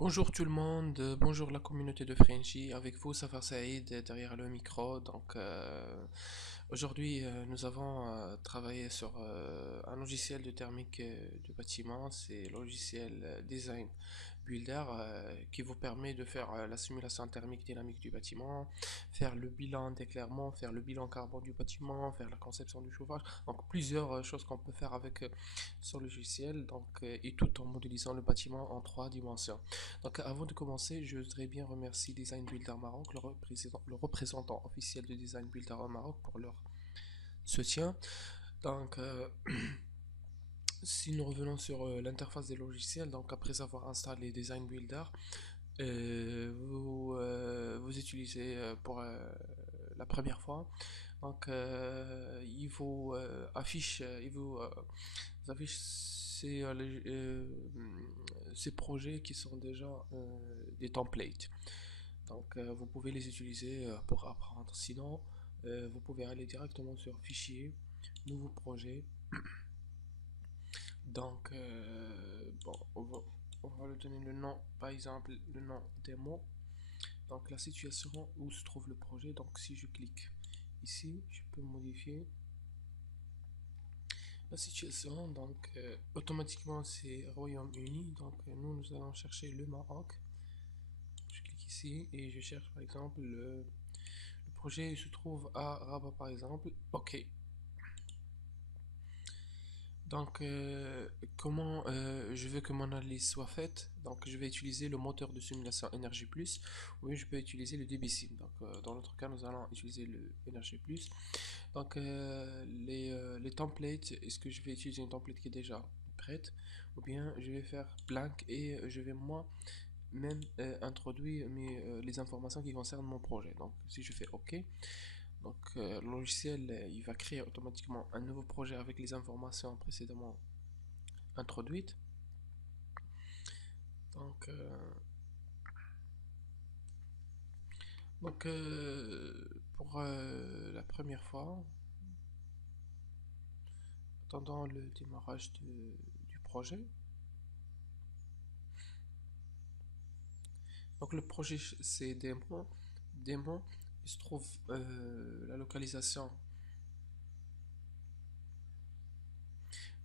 Bonjour tout le monde, bonjour la communauté de Frenchy, avec vous Safar Saïd derrière le micro. Aujourd'hui nous avons travaillé sur un logiciel de thermique du bâtiment, c'est le logiciel Design Builder qui vous permet de faire la simulation thermique dynamique du bâtiment, faire le bilan d'éclairement, faire le bilan carbone du bâtiment, faire la conception du chauffage, donc plusieurs choses qu'on peut faire avec ce logiciel, et tout en modélisant le bâtiment en 3 dimensions. Donc avant de commencer, je voudrais bien remercier Design Builder Maroc, le représentant officiel de Design Builder au Maroc pour leur soutien. Donc si nous revenons sur l'interface des logiciels, donc après avoir installé Design Builder, vous utilisez pour la première fois. Il vous affiche ces projets qui sont déjà des templates. Vous pouvez les utiliser pour apprendre. Sinon, vous pouvez aller directement sur Fichier, Nouveau projet. On va lui donner le nom, par exemple, le nom démo. Donc, la situation où se trouve le projet. Donc, si je clique ici, je peux modifier la situation. Automatiquement, c'est Royaume-Uni. Nous allons chercher le Maroc. Je clique ici et je cherche, par exemple, le projet se trouve à Rabat, par exemple. OK. Donc, comment je veux que mon analyse soit faite? Donc, je vais utiliser le moteur de simulation Energy Plus, ou bien je peux utiliser le DBSim. Dans notre cas, nous allons utiliser le Energy Plus. Les templates, est-ce que je vais utiliser une template qui est déjà prête, ou bien je vais faire blank et je vais moi-même introduire les informations qui concernent mon projet. Donc, si je fais OK. Le logiciel, il va créer automatiquement un nouveau projet avec les informations précédemment introduites. Donc, euh, pour la première fois, attendant le démarrage du projet. Donc, le projet, c'est démo. Démo, il se trouve la localisation.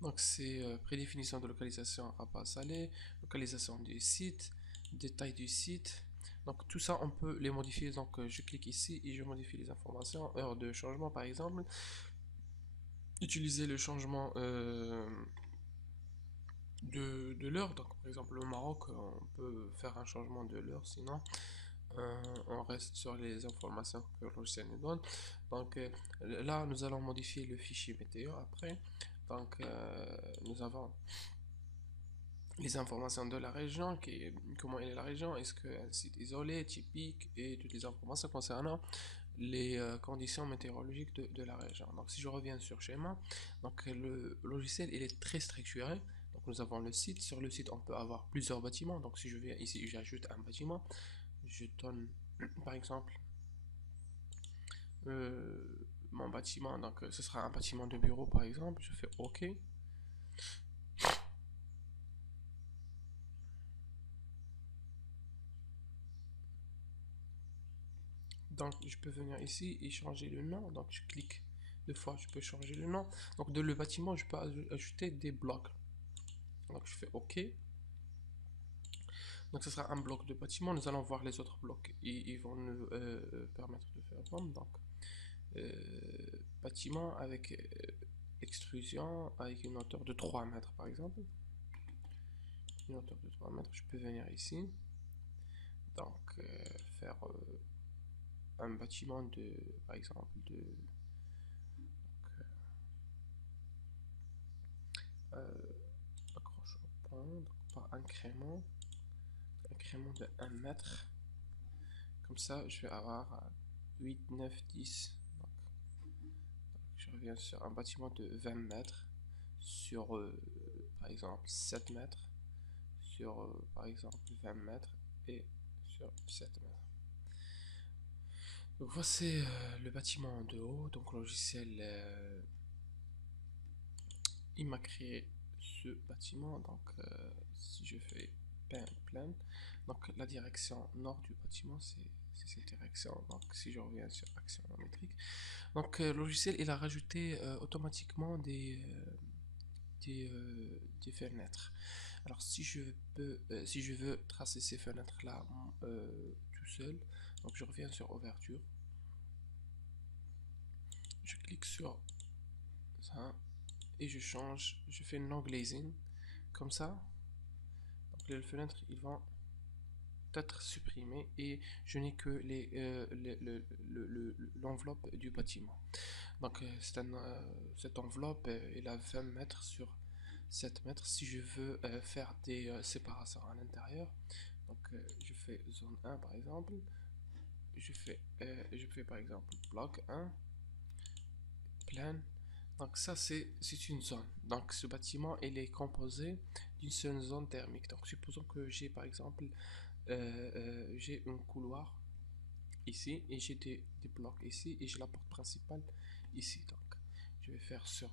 Donc, c'est prédéfinition de localisation à pas salé, localisation du site, détail du site. Donc, tout ça, on peut les modifier. Je clique ici et je modifie les informations. Heure de changement, par exemple. Utiliser le changement de l'heure. Donc, par exemple, au Maroc, on peut faire un changement de l'heure, sinon on reste sur les informations que le logiciel nous donne. Donc, là, nous allons modifier le fichier météo après. Nous avons les informations de la région, comment est la région, est-ce qu'un site isolé, typique, et toutes les informations concernant les conditions météorologiques de la région. Donc si je reviens sur schéma, le logiciel il est très structuré. Donc nous avons le site, sur le site on peut avoir plusieurs bâtiments. Donc si je viens ici, j'ajoute un bâtiment, je donne par exemple mon bâtiment, ce sera un bâtiment de bureau par exemple, je fais OK. Donc je peux venir ici et changer le nom. Donc je clique 2 fois, je peux changer le nom. Donc de le bâtiment, je peux ajouter des blocs. Donc je fais OK. Donc ce sera un bloc de bâtiment. Nous allons voir les autres blocs. Ils vont nous permettre de faire comme. Euh, Bâtiment avec extrusion, avec une hauteur de 3 mètres par exemple. Une hauteur de 3 mètres, je peux venir ici. Donc faire un bâtiment par exemple, accroche au point, donc par incrément de 1 mètre. Comme ça, je vais avoir 8, 9, 10. Je reviens sur un bâtiment de 20 mètres sur par exemple 7 mètres, sur par exemple 20 mètres et sur 7 mètres. Donc voici le bâtiment de haut. Donc le logiciel il m'a créé ce bâtiment. Si je fais plan, Donc la direction nord du bâtiment, c'est cette direction. Donc si je reviens sur axonométrique, donc le logiciel il a rajouté automatiquement des fenêtres. Alors si je veux tracer ces fenêtres là tout seul, donc je reviens sur ouverture, je clique sur ça et je fais non glazing comme ça. Donc les fenêtres ils vont être supprimées et je n'ai que l'enveloppe du bâtiment. Donc cette enveloppe est à 20 mètres sur 7 mètres. Si je veux faire des séparations à l'intérieur, donc je fais zone 1 par exemple, je fais par exemple bloc 1, plan. Donc ça c'est une zone. Donc ce bâtiment il est composé d'une seule zone thermique. Donc supposons que j'ai par exemple j'ai un couloir ici et j'ai des blocs ici et j'ai la porte principale ici. Donc je vais faire sur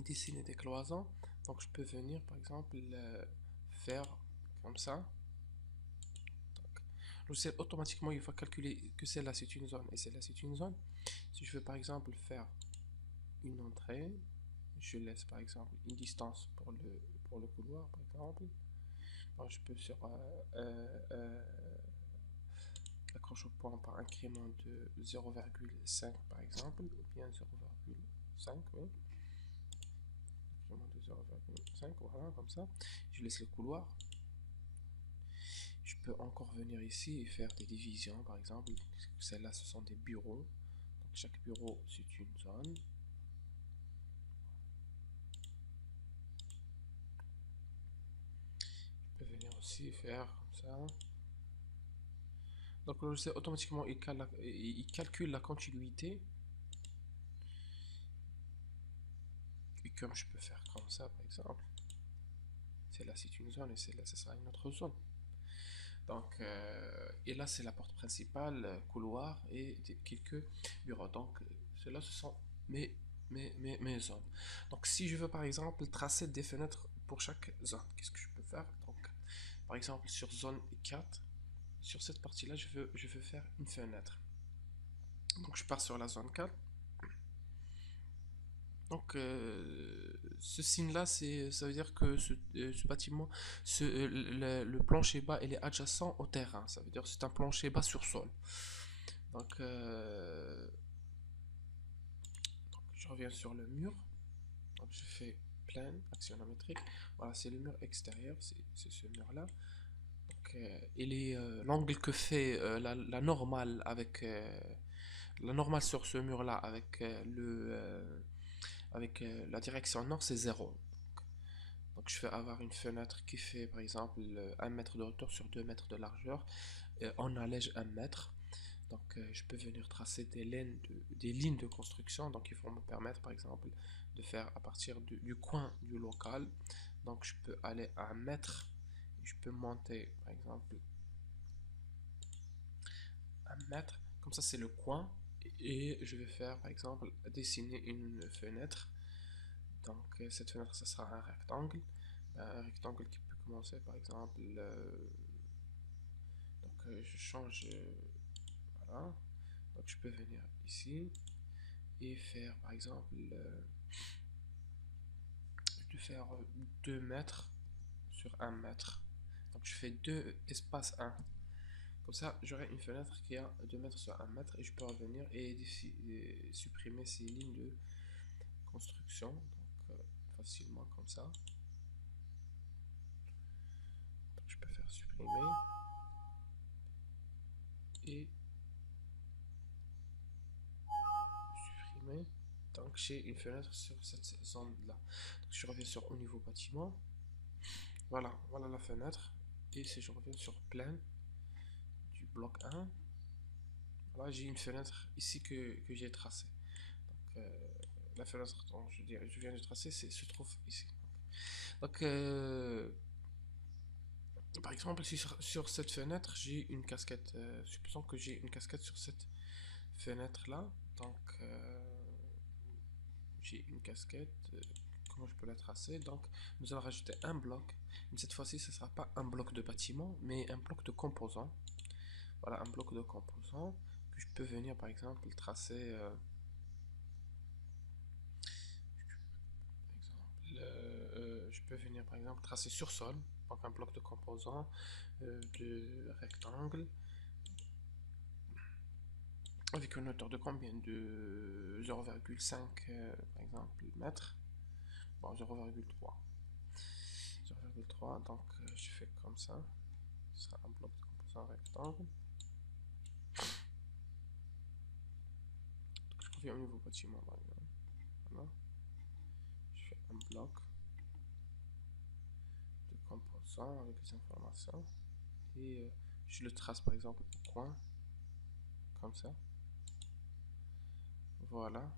dessiner des cloisons. Donc je peux venir par exemple faire comme ça. Donc, le logiciel automatiquement il va calculer que celle-là c'est une zone et celle-là c'est une zone. Si je veux par exemple faire une entrée, je laisse par exemple une distance pour le couloir par exemple. Donc, je peux sur accroche au point par incrément de 0,5 par exemple, ou bien 0,5, oui. Incrément de 0,5, voilà, comme ça. Je laisse le couloir. Je peux encore venir ici et faire des divisions, par exemple. Celles-là, ce sont des bureaux. Donc, chaque bureau, c'est une zone. Je peux venir aussi faire comme ça. Donc, le logiciel, automatiquement, il calcule la contiguïté. Et comme je peux faire comme ça, par exemple. Celle-là, c'est une zone et celle-là, ce sera une autre zone. Donc, et là, c'est la porte principale, couloir et quelques bureaux. Donc, ceux-là, ce sont mes zones. Donc, si je veux, par exemple, tracer des fenêtres pour chaque zone, qu'est-ce que je peux faire? Donc, par exemple, sur zone 4, sur cette partie-là, je veux faire une fenêtre. Donc, je pars sur la zone 4. Donc, ce signe-là, ça veut dire que ce bâtiment, le plancher bas, il est adjacent au terrain. Ça veut dire que c'est un plancher bas sur sol. Donc, je reviens sur le mur. Donc, je fais plein, axonométrique. Voilà, c'est le mur extérieur, c'est ce mur-là. Donc, l'angle que fait la normale avec la normale sur ce mur-là avec la direction nord, c'est 0. Donc je vais avoir une fenêtre qui fait par exemple 1 mètre de hauteur sur 2 mètres de largeur. On allège 1 mètre. Donc je peux venir tracer des lignes de construction. Donc ils vont me permettre par exemple de faire à partir du coin du local. Donc je peux aller à 1 mètre. Je peux monter par exemple 1 mètre. Comme ça c'est le coin. Et je vais faire par exemple dessiner une fenêtre. Donc cette fenêtre ça sera un rectangle. Un rectangle qui peut commencer par exemple donc je change voilà. Donc je peux venir ici et faire par exemple de faire 2 mètres sur 1 mètre. Donc je fais 2 espace 1. Comme ça j'aurai une fenêtre qui a 2 mètres sur 1 mètre et je peux revenir et supprimer ces lignes de construction. Donc facilement comme ça. Donc je peux faire supprimer et supprimer. Donc j'ai une fenêtre sur cette zone là. Donc, je reviens sur au niveau bâtiment. Voilà, voilà la fenêtre. Et si je reviens sur plein du bloc 1, voilà, j'ai une fenêtre ici que j'ai tracée. Donc la fenêtre dont je viens de tracer se trouve ici. Donc par exemple si sur cette fenêtre j'ai une casquette, supposons que j'ai une casquette sur cette fenêtre là. Donc j'ai une casquette comment je peux la tracer? Donc, nous allons rajouter un bloc, mais cette fois-ci, ce ne sera pas un bloc de bâtiment, mais un bloc de composants. Voilà, un bloc de composants que je peux venir, par exemple, tracer. Je peux venir, par exemple, tracer sur sol, donc un bloc de composants de rectangle avec une hauteur de combien? De 0,5 par exemple mètres. Bon, 0,3. 0,3, donc je fais comme ça. Ce sera un bloc de composants rectangle. Donc, je reviens au nouveau bâtiment par exemple. Voilà. Je fais un bloc de composants avec les informations. Et je le trace par exemple au coin. Comme ça. Voilà.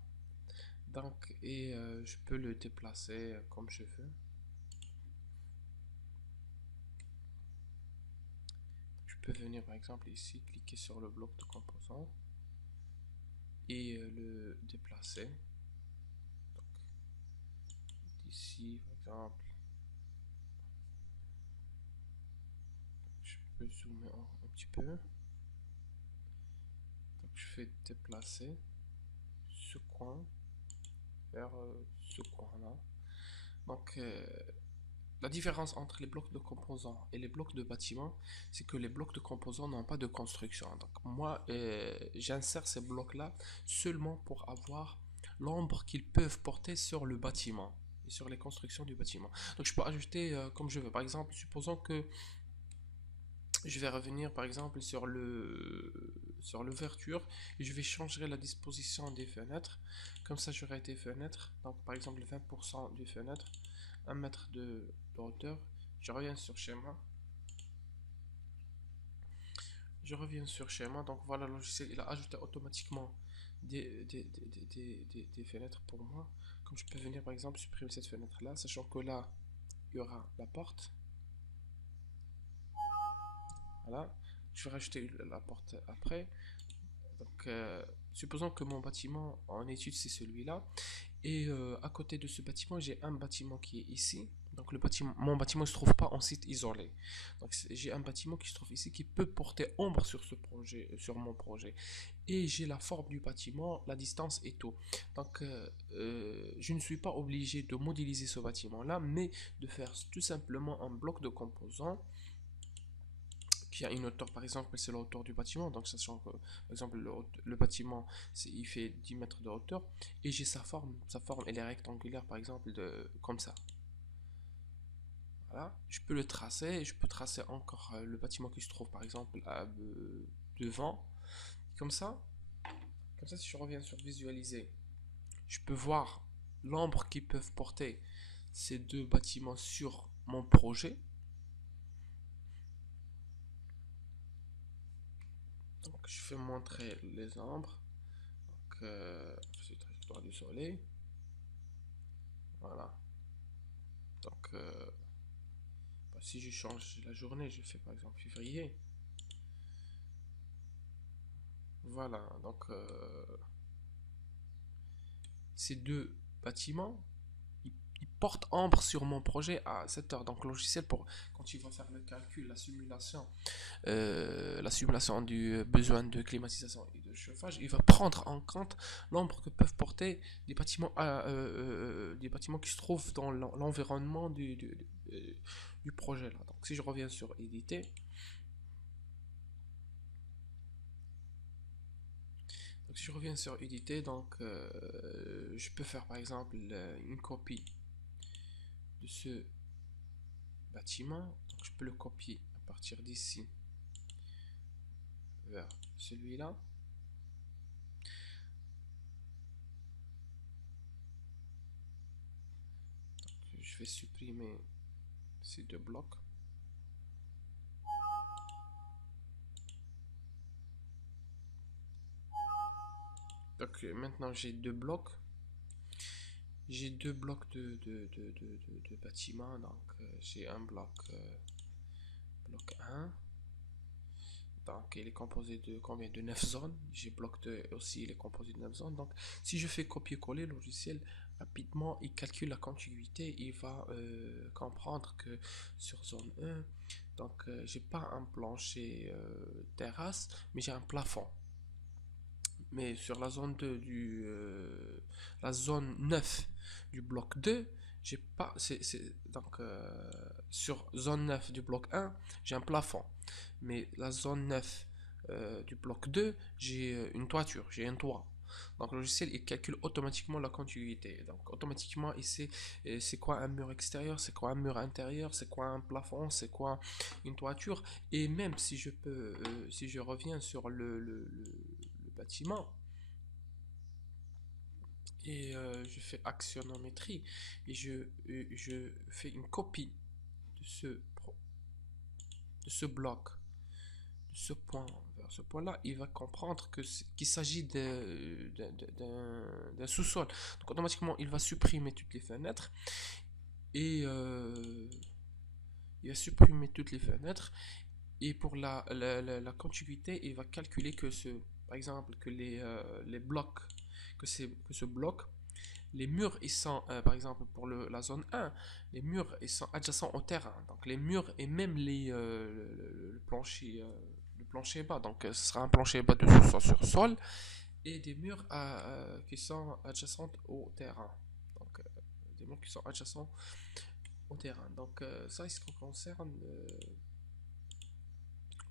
Donc, et je peux le déplacer comme je veux. Je peux venir par exemple ici, cliquer sur le bloc de composants et le déplacer. Donc, ici par exemple, je peux zoomer un petit peu. Donc, je fais déplacer ce coin vers ce coin là. Donc, la différence entre les blocs de composants et les blocs de bâtiment, c'est que les blocs de composants n'ont pas de construction. Donc moi, j'insère ces blocs-là seulement pour avoir l'ombre qu'ils peuvent porter sur le bâtiment et sur les constructions du bâtiment. Donc je peux ajouter comme je veux. Par exemple, supposons que je vais revenir par exemple sur l'ouverture et je vais changer la disposition des fenêtres. Comme ça, j'aurai des fenêtres. Donc par exemple 20% des fenêtres, 1 mètre de hauteur. Je reviens sur schéma. Donc voilà, le logiciel il a ajouté automatiquement des fenêtres pour moi. Comme je peux venir par exemple supprimer cette fenêtre là, sachant que là il y aura la porte. Voilà, je vais rajouter la porte après. Donc supposons que mon bâtiment en étude c'est celui-là. Et à côté de ce bâtiment, j'ai un bâtiment qui est ici. Donc mon bâtiment ne se trouve pas en site isolé. Donc j'ai un bâtiment qui se trouve ici qui peut porter ombre sur ce projet, sur mon projet. Et j'ai la forme du bâtiment, la distance et tout. Donc je ne suis pas obligé de modéliser ce bâtiment-là, mais de faire tout simplement un bloc de composants qui a une hauteur, par exemple, c'est la hauteur du bâtiment. Donc, sachant que, par exemple, le bâtiment, il fait 10 mètres de hauteur. Et j'ai sa forme. Sa forme, elle est rectangulaire, par exemple, comme ça. Voilà. Je peux le tracer. Je peux tracer encore le bâtiment qui se trouve, par exemple, devant. Comme ça. Comme ça, si je reviens sur visualiser, je peux voir l'ombre qu'ils peuvent porter ces deux bâtiments sur mon projet. Donc, je fais montrer les ombres. Donc, c'est trajectoire du soleil. Voilà. Donc, bah, si je change la journée, je fais par exemple février. Voilà. Donc, ces deux bâtiments, ils portent ombre sur mon projet à 7 heures. Donc, le logiciel, quand il va faire le calcul, la simulation du besoin de climatisation et de chauffage, il va prendre en compte l'ombre que peuvent porter des bâtiments qui se trouvent dans l'environnement du projet là. Donc si je reviens sur éditer, donc je peux faire par exemple une copie de ce bâtiment. Donc je peux le copier à partir d'ici vers celui-là. Je vais supprimer ces deux blocs. Donc maintenant j'ai deux blocs. J'ai deux blocs de bâtiments. Donc j'ai un bloc, bloc 1. Donc il est composé de combien? De 9 zones. J'ai bloc 2 aussi, il est composé de 9 zones. Donc si je fais copier-coller, le logiciel rapidement, il calcule la contiguïté, il va comprendre que sur zone 1, donc j'ai pas un plancher terrasse, mais j'ai un plafond. Mais sur la zone 2 la zone 9 du bloc 2, j'ai pas, donc sur zone 9 du bloc 1, j'ai un plafond. Mais la zone 9 du bloc 2, j'ai une toiture, j'ai un toit. Donc le logiciel il calcule automatiquement la contiguïté. Donc automatiquement il sait c'est quoi un mur extérieur, c'est quoi un mur intérieur, c'est quoi un plafond, c'est quoi une toiture. Et même si je peux, si je reviens sur le bâtiment et je fais actionnométrie et je fais une copie de de ce bloc, de ce point vers ce point-là, il va comprendre qu'il s'agit d'un sous-sol. Donc automatiquement, il va supprimer toutes les fenêtres et il va supprimer toutes les fenêtres et pour la contiguïté, il va calculer que par exemple, que les blocs, que ce bloc, les murs, ils sont, par exemple, pour la zone 1, les murs, ils sont adjacents au terrain. Donc, les murs et même le plancher bas. Donc, ce sera un plancher bas de sous-sol sur sol et des murs qui sont adjacents au terrain. Donc, des murs qui sont adjacents au terrain. Donc, ça, ce qui concerne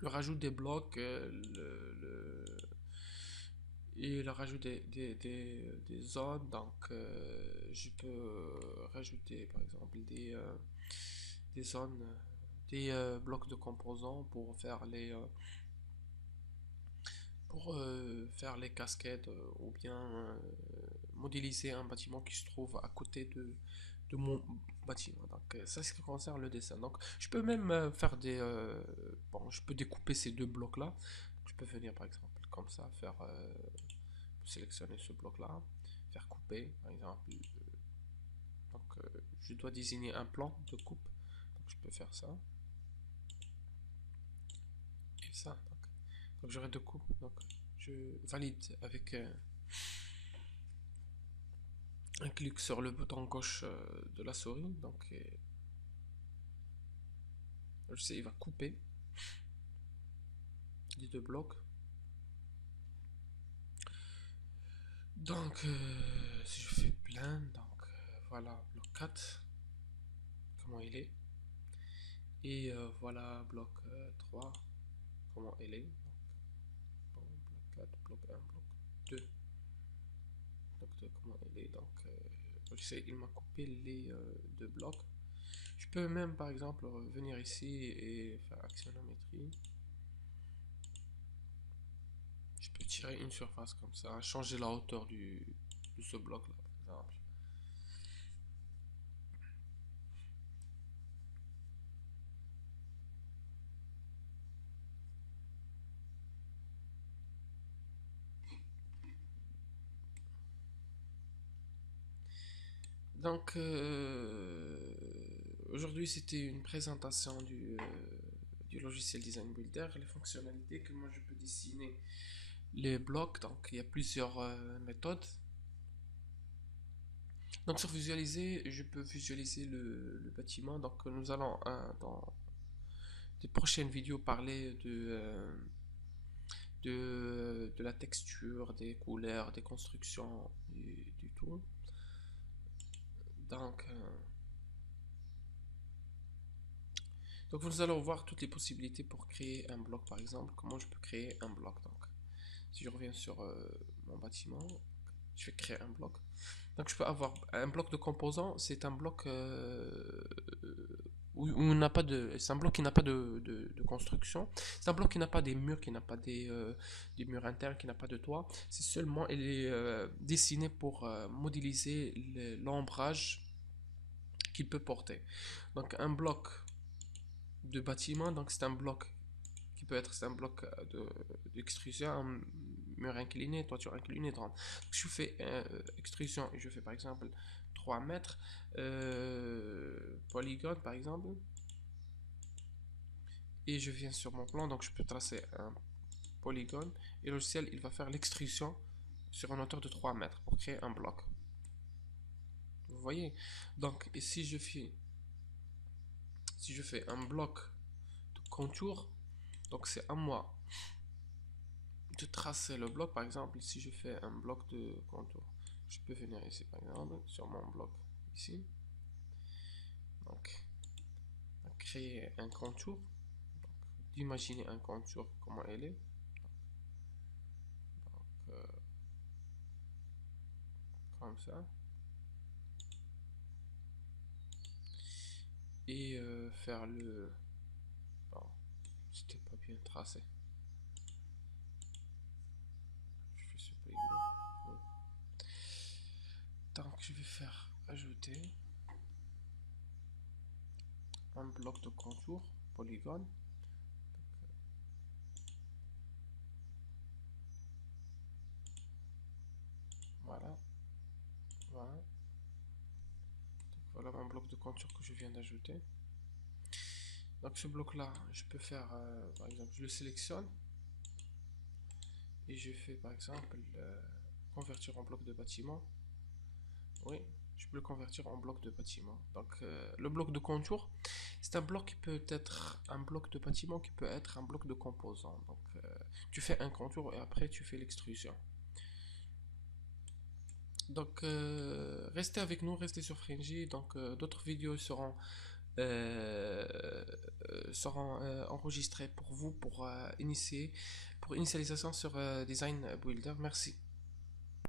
le rajout des blocs, et le rajout des zones. Donc, je peux rajouter par exemple des zones, des blocs de composants pour faire les cascades ou bien modéliser un bâtiment qui se trouve à côté de mon bâtiment. Donc, ça, c'est ce qui concerne le dessin. Donc, je peux même faire bon, je peux découper ces deux blocs-là. Je peux venir par exemple comme ça, sélectionner ce bloc-là, faire couper par exemple. Donc, je dois désigner un plan de coupe. Donc, je peux faire ça et ça. Donc j'aurai deux coupes. Donc, je valide avec un clic sur le bouton gauche de la souris. Donc, je sais, il va couper les deux blocs. Donc, si je fais plein, donc voilà, bloc 4, comment il est. Et voilà, bloc 3, comment il est. Bon, bloc 4, bloc 1, bloc 2. Bloc 2, comment il est. Donc, je sais, il m'a coupé les deux blocs. Je peux même, par exemple, venir ici et faire actionnométrie. Je peux tirer une surface comme ça, changer la hauteur de ce bloc là, par exemple. Donc, aujourd'hui, c'était une présentation du logiciel Design Builder, les fonctionnalités que moi je peux dessiner les blocs. Donc, il y a plusieurs méthodes. Donc, sur visualiser, je peux visualiser le bâtiment. Donc, nous allons dans des prochaines vidéos parler de la texture, des couleurs, des constructions, du tout. Donc, nous allons voir toutes les possibilités pour créer un bloc, par exemple. Comment je peux créer un bloc. Donc, si je reviens sur mon bâtiment, je vais créer un bloc. Donc, je peux avoir un bloc de composants. C'est un bloc où on n'a pas de. C'est un bloc qui n'a pas de construction. C'est un bloc qui n'a pas des murs, qui n'a pas des murs internes, qui n'a pas de toit. C'est seulement, il est dessiné pour modéliser l'ombrage qu'il peut porter. Donc, un bloc de bâtiment, donc c'est un bloc qui peut être c'est un bloc d'extrusion, un mur incliné, toiture inclinée. Donc, je fais extrusion et je fais par exemple 3 mètres, polygone par exemple, et je viens sur mon plan, donc je peux tracer un polygone et le logiciel il va faire l'extrusion sur une hauteur de 3 mètres pour créer un bloc. voyez? Donc, et si je fais un bloc de contour, donc c'est à moi de tracer le bloc. Par exemple, si je fais un bloc de contour, je peux venir ici, par exemple, sur mon bloc, ici. Donc, créer un contour, d'imaginer un contour, comment elle est. Donc, comme ça. Et faire le... Bon, c'était pas bien tracé. Je fais supprimer. Ouais. Donc, je vais faire ajouter un bloc de contour, polygone. Voilà, voilà. Donc, voilà mon bloc de contour que je viens d'ajouter. Donc ce bloc là, je peux faire, par exemple, je le sélectionne et je fais par exemple convertir en bloc de bâtiment. Oui, je peux le convertir en bloc de bâtiment. Donc le bloc de contour, c'est un bloc qui peut être un bloc de bâtiment qui peut être un bloc de composant. Donc tu fais un contour et après tu fais l'extrusion. Donc restez avec nous, restez sur Fringy. Donc d'autres vidéos euh, seront enregistrées pour vous pour initialisation sur Design Builder. Merci.